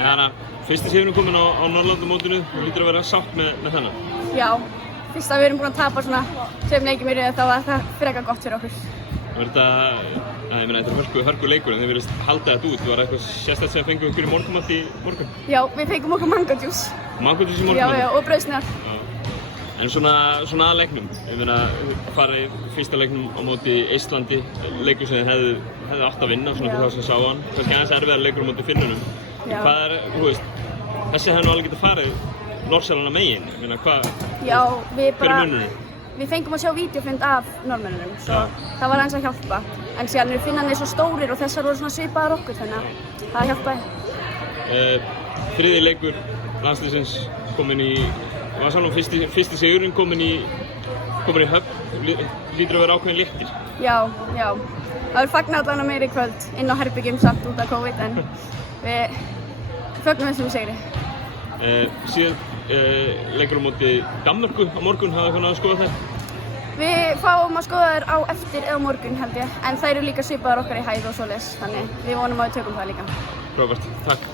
Þannig að fyrsti sigurinn kominn á Norðurlandamótinu, þú hlýtur að vera sátt með þennan. Já, fyrst að við erum búin að tapa svona 2 leikjum í röð þá var það frekar gott fyrir okkur. Þetta er hörku leikur en þið virðist halda þetta út. Var eitthvað sérstætt sem fengu ykkur í morgunmat í morgun? Já, við fengum okkur mangodjús. Mangodjús í morgun? Já, og brauðsneiðar. En svona að leiknum, farið fyrsta leiknum á móti Eistlandi, leikur sem þið hefðu átt að vinna, svona fyrir þá sem sá hann. Kannski aðeins erfiðar leikur á móti Finnunum. Hvað þessi hefði nú alveg getað farið Norðsjálfana megin, Já, hver er munurinn? Við fengum að sjá vídeófund af Norðmönnunum, svo það var aðeins að hjálpa. En síðan eru Finnarnir svo stórir og þessar voru svona svipaðar okkur, þannig að það hjálpaði. Þriðji leikur landsliðsins kominn í, var svona fyrsti sigurinn kominn í höfn, lítur að vera ákveðin léttir. Já. Það verður fagnað allavega meira í kvöld, inn á herbyggjum samt út af COVID, en við fögnum þessum sigri. Síðan leikur á móti Danmörku á morgun, hafið þið að skoða þær? Við fáum að skoða þær á eftir eða morgun held ég, en þær eru líka svipaðar okkar í hæð og svoleiðis, þannig við vonum að við tökum það líka. Frábært, takk.